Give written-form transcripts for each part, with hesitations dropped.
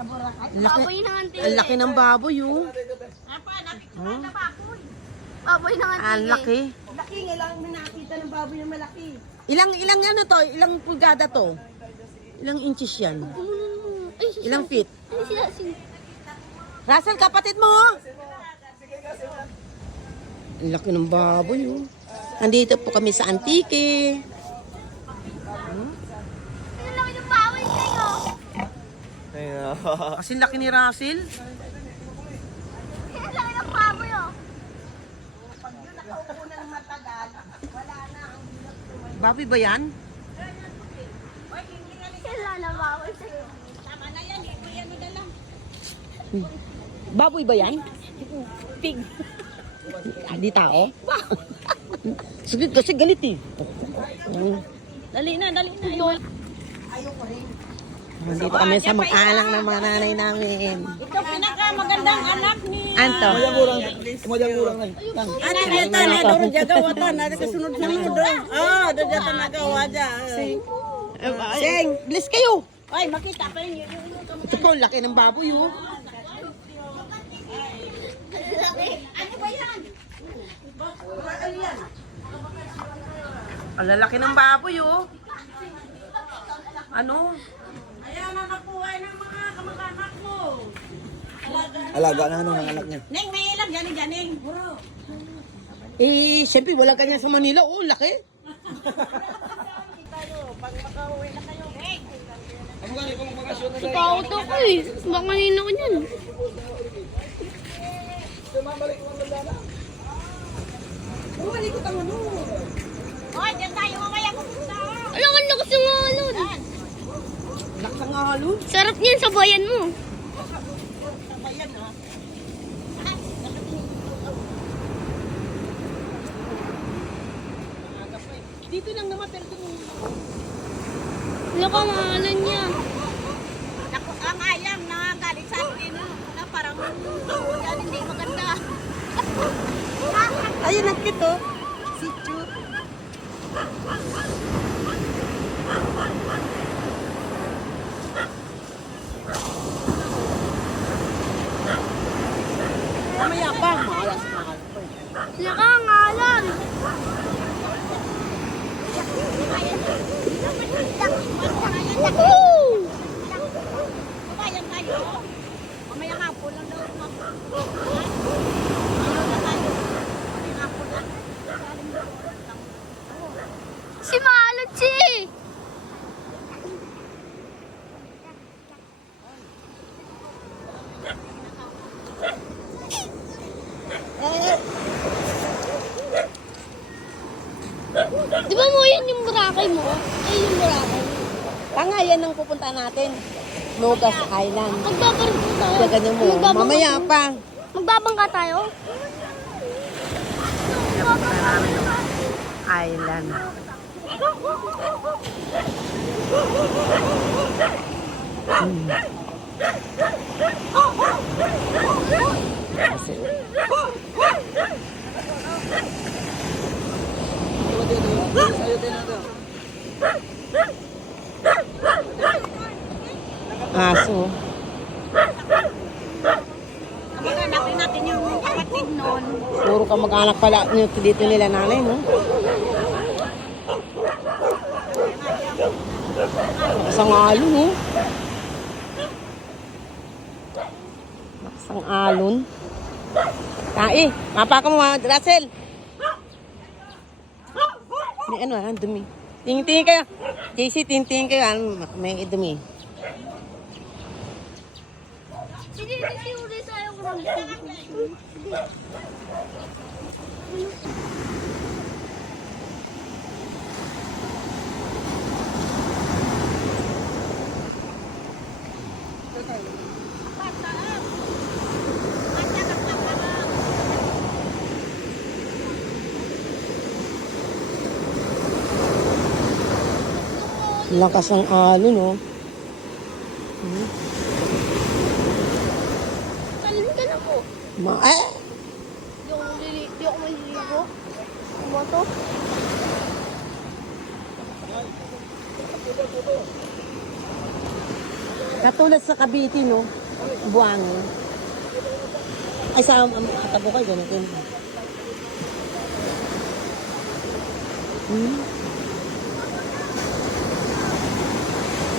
sa Boracay. Baboy na nga Ang laki ng baboy, oh. Apa, nakikita na baboy. Baboy na nga Ang laki. Laki nga lang may nakita ng baboy na malaki. Ilang ano to? Ilang pulgada to? Ilang inches yan? Ilang feet? Ay, sila, sila. Russell, kapatid mo, oh. Ang laki ng baboy, oh. Andito po kami sa Antique. Ang laki ng baboy sa'yo. Kasi laki ni Russell. Ang laki ng baboy, oh. Pag yun nakaupo na ng matagal, wala na ang Baboy ba yan? Kailan na baboy sa'yo? tama na yan, eh. Ano na lang. Baboy ba yan? Pig. Di tao? Sige, kasi galit eh. Dali na, dali na. Ayoko rin. Nandito kami sa mag-anak ng mga nanay namin. Ito pinakamagandang anak ni... Anto? Ano dito na doon jagawa ta na kasunod-sunod doon. Ah, doon dito nagawa dyan. Sing, bless kayo. Ay, makita pa rin yun. Ito po, laki ng baboy, oh. Ano ba yan? Ang lalaki ng baboy, oh. Ano? Ayan na nakuha ng mga kamag-anak mo. Alaga na ano ng anak niya. Neng, may ilang ganing-ganing. Eh, siyempre, wala kanya sa Manila. Oh, laki. Tayo, pag makauwi na kayo. Neng! Ipauto ko eh. Baka kanina ko niyan. Bumalikot ang ano. Hoy, dyan tayo mamaya pupunta. Alam, ang lakas ng alon. Lakas ang halo. Sarap niyan sa bayan mo. Ayan ha. Dito lang naman, pero Wala ka maalan niya. Naku, ang ayam na galing sa atin na parang yan hindi maganda. ayun ang kito. Si Chu. Mamaya pa. Malas na ka. Wala ka ngalan. Woohoo! Bayan tayo. Mamaya nga po lang daw. Si Malot si! Di ba mo yan yung Boracay mo? Ay, yung Boracay. Tanga, yan ang pupunta natin. Nogas Island. Magbabarko tayo. Sa ganyan mo. Mamaya pa. Magbabangka tayo? Island. Kasi, aso. Kamag-anakin natin yung kapatid nun. Puro ka mag-anak pala dito nila nanay, no? Nakasang alon, no? Nakasang alon. Tae, mapa ka mo, Russell. May ano, dumi. Tingin-tingin kayo. JC, tingin-tingin kayo. May dumi. Sige, sige, ulit tayo kung Lakas ang alon, no? Talin ka na po. Di ako maliligo. Moto. Katulad sa Cavite, no? Buwangin. Ay, sa Katabukay, ganito.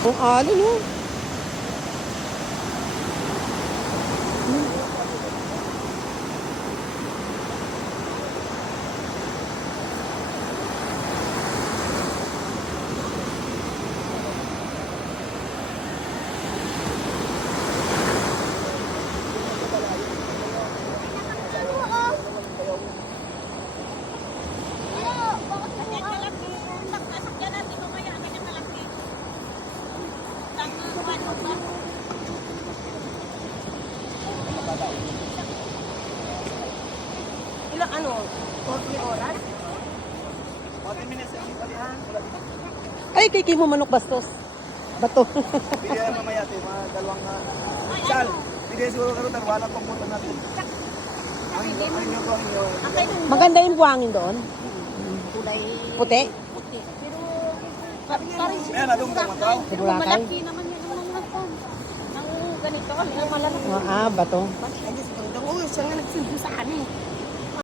Ang alin, no? Ganyan kalaki. Sasakyan natin mamaya. Ganyan kalaki. Ano ba? Ilang ano? 40 oras? Ay, kay mo manok bastos. Bato. Bigyan mamaya ito, mga dalawang sal. Bigyan siguro karoon, wala pang puto natin. Ang inyo ko, ang inyo. Maganda yung buwangin doon. Kulay Puti. puti. Pero parang Ayan, adong kamataw. Sa Boracay. malaki naman yan ang mga ang ganito. Ang malalaki. Bato. Ay, Diyos ko, dong, siya nga nagsilbi sa amin.